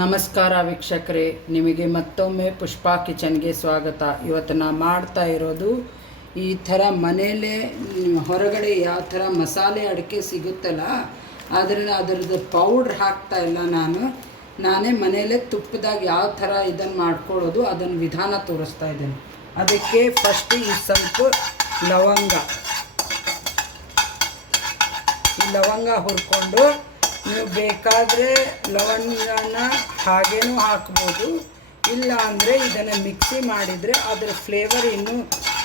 ನಮಸ್ಕಾರ ವೀಕ್ಷಕರೇ, ನಿಮಗೆ ಮತ್ತೊಮ್ಮೆ ಪುಷ್ಪಾ ಕಿಚನ್ಗೆ ಸ್ವಾಗತ. ಇವತ್ತು ನಾ ಮಾಡ್ತಾ ಇರೋದು ಈ ಥರ ಮನೆಯಲ್ಲೇ, ಹೊರಗಡೆ ಯಾವ ಥರ ಮಸಾಲೆ ಅಡಿಕೆ ಸಿಗುತ್ತಲ್ಲ ಆದರೆ ಅದರದ್ದು ಪೌಡ್ರ್ ಹಾಕ್ತಾ ಇಲ್ಲ ನಾನು. ನಾನೇ ಮನೆಯಲ್ಲೇ ತುಪ್ಪದಾಗ ಯಾವ ಥರ ಇದನ್ನು ಮಾಡ್ಕೊಳ್ಳೋದು ಅದನ್ನು ವಿಧಾನ ತೋರಿಸ್ತಾ ಇದ್ದೇನೆ. ಅದಕ್ಕೆ ಫಸ್ಟ್ ಈ ಸ್ವಲ್ಪ ಲವಂಗ. ಈ ಲವಂಗ ಹುರ್ಕೊಂಡು ನೀವು ಬೇಕಾದರೆ ಲವಂಗನ ಹಾಗೇನೂ ಹಾಕ್ಬೋದು. ಇಲ್ಲ ಅಂದರೆ ಇದನ್ನು ಮಿಕ್ಸಿ ಮಾಡಿದರೆ ಅದರ ಫ್ಲೇವರ್ ಇನ್ನೂ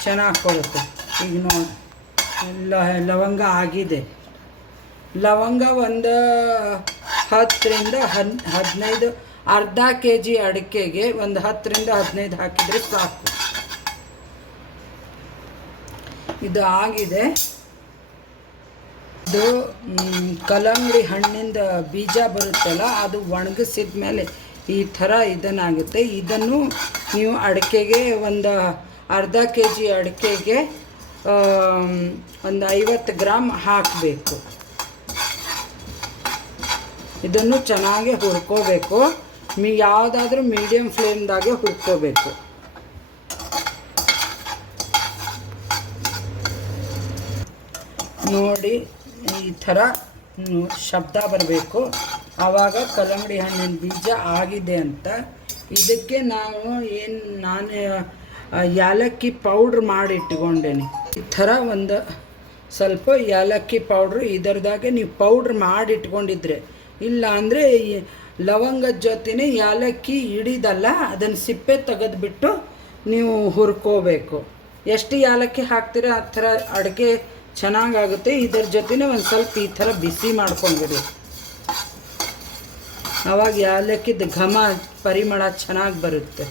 ಚೆನ್ನಾಗಿ ಕೊಡುತ್ತೆ. ಈಗ ನೋಡಿ ಲವಂಗ ಆಗಿದೆ. ಲವಂಗ ಒಂದು ಹತ್ತರಿಂದ ಹನ್, ಹದಿನೈದು, ಅರ್ಧ ಕೆ ಜಿ ಅಡಿಕೆಗೆ ಒಂದು ಹತ್ತರಿಂದ ಹದಿನೈದು ಹಾಕಿದರೆ ಸಾಕು. ಇದು ಆಗಿದೆ. ಇದು ಕಲ್ಲಂಗಡಿ ಹಣ್ಣಿಂದ ಬೀಜ ಬರುತ್ತಲ್ಲ, ಅದು ಒಣಗಿಸಿದ ಮೇಲೆ ಈ ಥರ ಇದನ್ನಾಗುತ್ತೆ. ಇದನ್ನು ನೀವು ಅಡಿಕೆಗೆ ಒಂದು ಅರ್ಧ ಕೆ ಜಿ ಅಡಿಕೆಗೆ ಒಂದು ಐವತ್ತು ಗ್ರಾಮ್ ಹಾಕಬೇಕು. ಇದನ್ನು ಚೆನ್ನಾಗಿ ಹುರ್ಕೋಬೇಕು. ಮೀ, ಯಾವುದಾದ್ರೂ ಮೀಡಿಯಮ್ ಫ್ಲೇಮ್ದಾಗೆ ಹುರ್ಕೋಬೇಕು. ನೋಡಿ ಈ ಥರ ಶಬ್ದ ಬರಬೇಕು. ಆವಾಗ ಕಲ್ಲಂಗಡಿ ಹಣ್ಣಿನ ಬೀಜ ಆಗಿದೆ ಅಂತ. ಇದಕ್ಕೆ ನಾವು ಏನು, ನಾನು ಯಾಲಕ್ಕಿ ಪೌಡ್ರ್ ಮಾಡಿ ಇಟ್ಕೊಂಡೇನಿ ಈ ಥರ ಒಂದು ಸ್ವಲ್ಪ ಯಾಲಕ್ಕಿ ಪೌಡ್ರು ಇದರದಾಗೆ ನೀವು ಪೌಡ್ರ್ ಮಾಡಿ ಇಟ್ಕೊಂಡಿದ್ರೆ ಇಲ್ಲ ಅಂದರೆ ಲವಂಗದ ಜೊತೆನೇ ಯಾಲಕ್ಕಿ ಹಿಡಿದಲ್ಲ, ಅದನ್ನು ಸಿಪ್ಪೆ ತೆಗೆದುಬಿಟ್ಟು ನೀವು ಹುರ್ಕೋಬೇಕು. ಎಷ್ಟು ಯಾಲಕ್ಕಿ ಹಾಕ್ತೀರ, ಆ ಥರ ಅಡುಗೆ ಚೆನ್ನಾಗಾಗುತ್ತೆ. ಇದರ ಜೊತೆನೇ ಒಂದು ಸ್ವಲ್ಪ ಈ ಥರ ಬಿಸಿ ಮಾಡ್ಕೊಂಡ್ಬಿಡಿ. ಆವಾಗ ಯಾಲಕ್ಕಿದ ಘಮ ಪರಿಮಳ ಚೆನ್ನಾಗಿ ಬರುತ್ತೆ.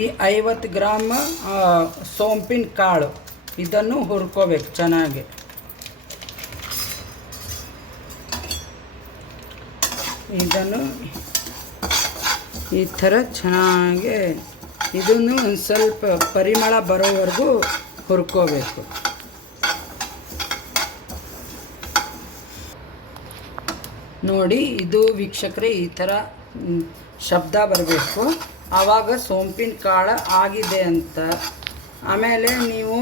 ಈ ಐವತ್ತು ಗ್ರಾಮ್ ಸೋಂಪಿನ ಕಾಳು, ಇದನ್ನು ಹುರ್ಕೋಬೇಕು ಚೆನ್ನಾಗಿ. ಇದನ್ನು ಈ ಥರ ಚೆನ್ನಾಗಿ ಇದನ್ನು ಒಂದು ಸ್ವಲ್ಪ ಪರಿಮಳ ಬರೋವರೆಗೂ ಹುರ್ಕೋಬೇಕು. ನೋಡಿ, ಇದು ವೀಕ್ಷಕರೇ ಈ ಥರ ಶಬ್ದ ಬರಬೇಕು. ಆವಾಗ ಸೋಂಪಿನ ಕಾಳು ಆಗಿದೆ ಅಂತ. ಆಮೇಲೆ ನೀವು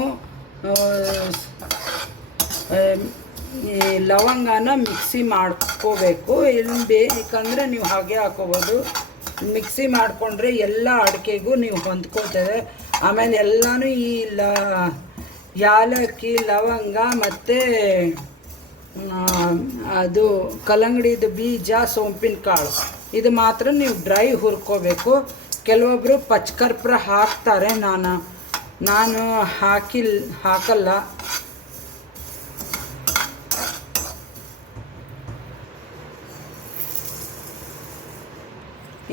ಲವಂಗನ ಮಿಕ್ಸಿ ಮಾಡ್ಕೋಬೇಕು. ಇಲ್ಲಿ ಬೇಕಂದರೆ ನೀವು ಹಾಗೆ ಹಾಕೋಬೋದು. ಮಿಕ್ಸಿ ಮಾಡಿಕೊಂಡ್ರೆ ಎಲ್ಲ ಅಡಿಕೆಗೂ ನೀವು ಹೊಂದ್ಕೋತೇವೆ ಆಮೇಲೆ ಎಲ್ಲನೂ ಈ ಲ, ಯಾಲಕ್ಕಿ, ಲವಂಗ ಮತ್ತು ಅದು ಕಲ್ಲಂಗಡಿದು ಬೀಜ ಸೋಂಪಿನ ಕಾಳು ಇದು ಮಾತ್ರ ನೀವು ಡ್ರೈ ಹುರ್ಕೋಬೇಕು. ಕೆಲವೊಬ್ಬರು ಪಚ್ಕರ್ಪುರ ಹಾಕ್ತಾರೆ. ನಾನು ನಾನು ಹಾಕಿಲ್, ಹಾಕಲ್ಲ.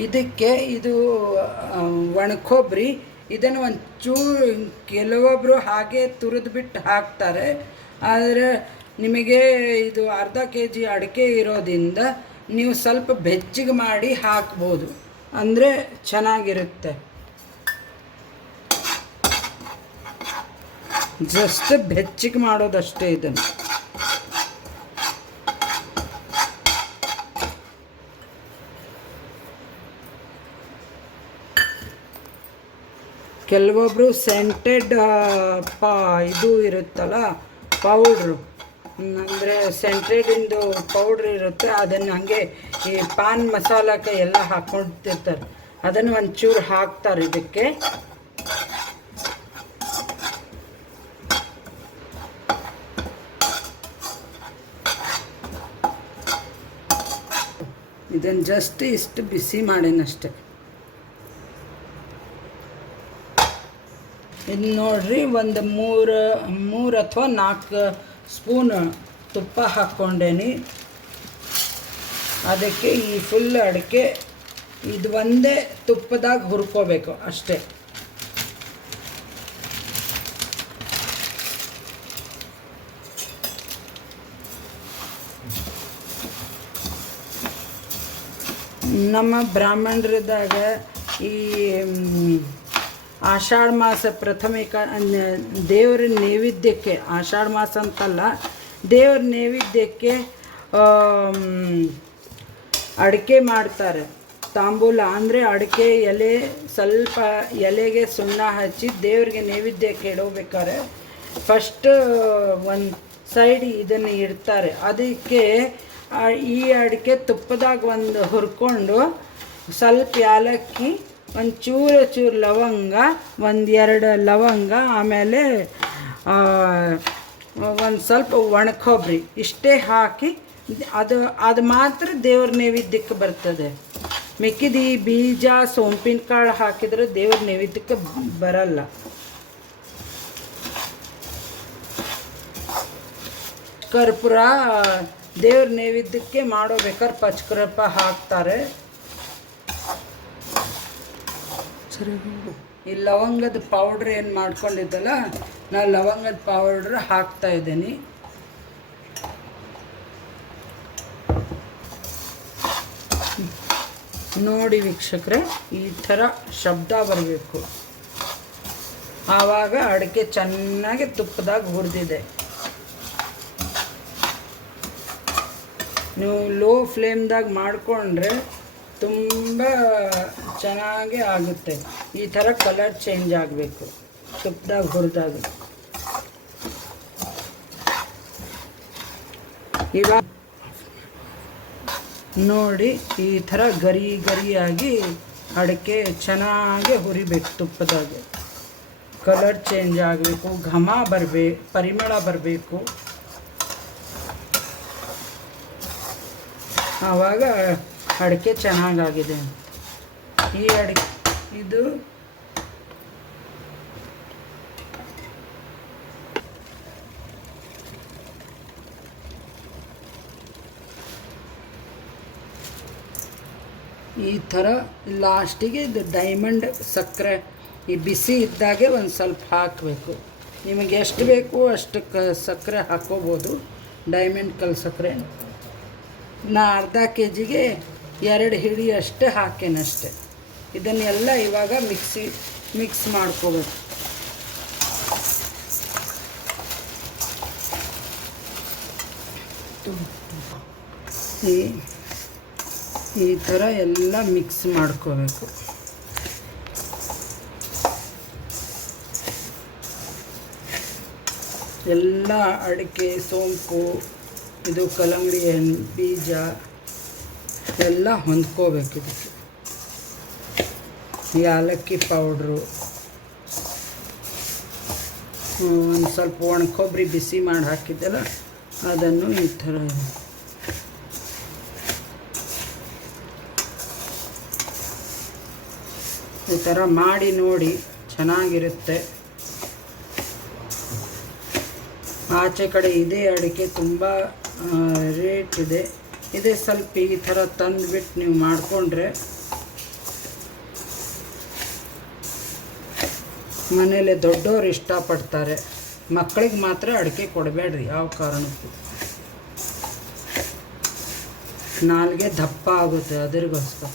ಇದಕ್ಕೆ ಇದು ಒಣಕೊಬ್ಬರಿ ಇದನ್ನು ಒಂಚೂರು ಕೆಲವೊಬ್ಬರು ಹಾಗೆ ತುರಿದ್ಬಿಟ್ಟು ಹಾಕ್ತಾರೆ. ಆದರೆ ನಿಮಗೆ ಇದು ಅರ್ಧ ಕೆ ಜಿ ಅಡಿಕೆ ಇರೋದ್ರಿಂದ ನೀವು ಸ್ವಲ್ಪ ಬೆಚ್ಚಿಗೆ ಮಾಡಿ ಹಾಕ್ಬೋದು. ಅಂದರೆ ಚೆನ್ನಾಗಿರುತ್ತೆ. ಜಸ್ಟ್ ಬೆಚ್ಚಿಗೆ ಮಾಡೋದಷ್ಟೇ ಇದನ್ನು. ಕೆಲವೊಬ್ಬರು ಸೆಂಟೆಡ್ ಪಾ, ಇದು ಇರುತ್ತಲ್ಲ ಪೌಡ್ರು ಅಂದರೆ ಸೆಂಟೆಡಿಂದು ಪೌಡ್ರ್ ಇರುತ್ತೆ, ಅದನ್ನು ಹಾಗೆ ಈ ಪಾನ್ ಮಸಾಲಕ್ಕೆ ಎಲ್ಲ ಹಾಕ್ಕೊಂಡಿರ್ತಾರೆ ಅದನ್ನು ಒಂಚೂರು ಹಾಕ್ತಾರೆ ಇದಕ್ಕೆ. ಇದನ್ನು ಜಸ್ಟ್ ಇಷ್ಟು ಬಿಸಿ ಮಾಡೇನಷ್ಟೆ. ಇದು ನೋಡ್ರಿ ಒಂದು ಮೂರು ಮೂರು ಅಥವಾ ನಾಲ್ಕು ಸ್ಪೂನ್ ತುಪ್ಪ ಹಾಕ್ಕೊಂಡೇನಿ. ಅದಕ್ಕೆ ಈ ಫುಲ್ ಅಡಿಕೆ ಇದು ಒಂದೇ ತುಪ್ಪದಾಗ ಹುರ್ಕೋಬೇಕು ಅಷ್ಟೇ. ನಮ್ಮ ಬ್ರಾಹ್ಮಣರದಾಗ ಈ ಆಷಾಢ ಮಾಸ ಪ್ರಥಮಿಕ ದೇವರ ನೈವೇದ್ಯಕ್ಕೆ, ಆಷಾಢ ಮಾಸ ಅಂತಲ್ಲ, ದೇವ್ರ ನೈವೇದ್ಯಕ್ಕೆ ಅಡಿಕೆ ಮಾಡ್ತಾರೆ. ತಾಂಬೂಲ ಅಂದರೆ ಅಡಿಕೆ ಎಲೆ ಸ್ವಲ್ಪ ಎಲೆಗೆ ಸುಣ್ಣ ಹಚ್ಚಿ ದೇವ್ರಿಗೆ ನೈವೇದ್ಯಕ್ಕೆ ಇಡೋಬೇಕಾರೆ ಫಸ್ಟ್ ಒಂದು ಸೈಡ್ ಇದನ್ನು ಇಡ್ತಾರೆ. ಅದಕ್ಕೆ ಈ ಅಡಿಕೆ ತುಪ್ಪದಾಗ ಒಂದು ಹುರ್ಕೊಂಡು ಸ್ವಲ್ಪ ಯಾಲಕ್ಕಿ ಒಂದು ಚೂರು ಲವಂಗ ಒಂದು ಎರಡು ಲವಂಗ, ಆಮೇಲೆ ಒಂದು ಸ್ವಲ್ಪ ಒಣಕೊಬ್ಬರಿ ಇಷ್ಟೇ ಹಾಕಿ ಅದು ಅದು ಮಾತ್ರ ದೇವ್ರ ನೈವೇದ್ಯಕ್ಕೆ ಬರ್ತದೆ. ಮೆಕ್ಕಿದಿ ಬೀಜ ಸೋಂಪಿನ ಕಾಳು ಹಾಕಿದ್ರೆ ದೇವ್ರ ನೈವೇದ್ಯಕ್ಕೆ ಬರಲ್ಲ. ಕರ್ಪೂರ ದೇವ್ರ ನೈವೇದ್ಯಕ್ಕೆ ಮಾಡೋ ಬೇಕಾದ್ರೆ ಹಾಕ್ತಾರೆ. ಈ ಲವಂಗದ ಪೌಡ್ರ್ ಏನು ಮಾಡ್ಕೊಂಡಿದ್ದಲ್ಲ ನಾನು ಲವಂಗದ ಪೌಡ್ರ್ ಹಾಕ್ತಾ ಇದ್ದೀನಿ. ನೋಡಿ ವೀಕ್ಷಕರೇ, ಈ ಥರ ಶಬ್ದ ಬರಬೇಕು. ಆವಾಗ ಅಡಿಕೆ ಚೆನ್ನಾಗಿ ತುಪ್ಪದಾಗ ಹುರಿದಿದೆ. ನೀವು ಲೋ ಫ್ಲೇಮ್ದಾಗ ಮಾಡಿಕೊಂಡ್ರೆ ತುಂಬ ಚೆನ್ನಾಗಿ ಆಗುತ್ತೆ. ಈ ಥರ ಕಲರ್ ಚೇಂಜ್ ಆಗಬೇಕು. ತುಪ್ಪದಾಗ ಹುರಿದಾಗ. ಇವಾಗ ನೋಡಿ ಈ ಥರ ಗರಿ ಗರಿಯಾಗಿ ಅಡಿಕೆ ಚೆನ್ನಾಗಿ ಹುರಿಬೇಕು ತುಪ್ಪದಾಗ. ಕಲರ್ ಚೇಂಜ್ ಆಗಬೇಕು, ಘಮ ಬರಬೇಕು ಪರಿಮಳ ಬರಬೇಕು. ಆವಾಗ ಅಡಿಕೆ ಚೆನ್ನಾಗಾಗಿದೆ. ಈ ಅಡಿಕೆ, ಇದು ಈ ಥರ ಲಾಸ್ಟಿಗೆ ಇದು ಡೈಮಂಡ್ ಸಕ್ಕರೆ, ಈ ಬಿಸಿ ಇದ್ದಾಗೆ ಒಂದು ಸ್ವಲ್ಪ ಹಾಕಬೇಕು. ನಿಮಗೆ ಎಷ್ಟು ಬೇಕು ಅಷ್ಟು ಕ ಸಕ್ಕರೆ ಹಾಕ್ಕೋಬೋದು. ಡೈಮಂಡ್ ಕಲ್ ಸಕ್ಕರೆ. ನಾ ಅರ್ಧ ಕೆ ಜಿಗೆ ಎರಡು ಹಿಡಿ ಅಷ್ಟೇ ಹಾಕೇನಷ್ಟೆ. ಇದನ್ನೆಲ್ಲ ಇವಾಗ ಮಿಕ್ಸಿ, ಮಿಕ್ಸ್ ಮಾಡ್ಕೋಬೇಕು. ಈ ಈ ಥರ ಎಲ್ಲ ಮಿಕ್ಸ್ ಮಾಡ್ಕೋಬೇಕು. ಎಲ್ಲ ಅಡಿಕೆ, ಸೋಂಪು, ಇದು ಕಲ್ಲಂಗಡಿ ಹಣ್ಣು, ಬೀಜ. ಎಲ್ಲ ಹೊಂದ್ಕೋಬೇಕು. ಇದಕ್ಕೆ ಏಲಕ್ಕಿ ಪೌಡ್ರು ಒಂದು ಸ್ವಲ್ಪ ಒಣ ಕೊಬ್ಬರಿ ಬಿಸಿ ಮಾಡಿ ಹಾಕಿದ್ದೆಲ್ಲ ಅದನ್ನು ಈ ಥರ ಈ ಥರ ಮಾಡಿ ನೋಡಿ ಚೆನ್ನಾಗಿರುತ್ತೆ. ಆಚೆ ಕಡೆ ಇದೇ ಅಡಿಕೆ ತುಂಬ ರೇಟ್ ಇದೆ. ಇದೇ ಸ್ವಲ್ಪ ಈ ಥರ ತಂದುಬಿಟ್ಟು ನೀವು ಮಾಡಿಕೊಂಡ್ರೆ ಮನೇಲೆ ದೊಡ್ಡವರು ಇಷ್ಟಪಡ್ತಾರೆ. ಮಕ್ಕಳಿಗೆ ಮಾತ್ರ ಅಡಿಕೆ ಕೊಡಬೇಡ್ರಿ, ಯಾವ ಕಾರಣಕ್ಕೂ. ನಾಲ್ಗೆ ದಪ್ಪ ಆಗುತ್ತೆ ಅದರಿಗೋಸ್ಕರ.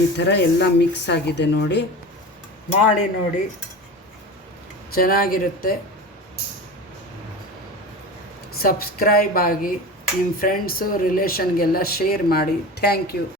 ಈ ಥರ ಎಲ್ಲ ಮಿಕ್ಸ್ ಆಗಿದೆ ನೋಡಿ. ಮಾಡಿ ನೋಡಿ. ಚೆನ್ನಾಗಿರುತ್ತೆ. ಸಬ್ಸ್ಕ್ರೈಬ್ ಆಗಿ ನಿಮ್ಮ ಫ್ರೆಂಡ್ಸು ರಿಲೇಷನ್ಗೆಲ್ಲ ಶೇರ್ ಮಾಡಿ. Thank you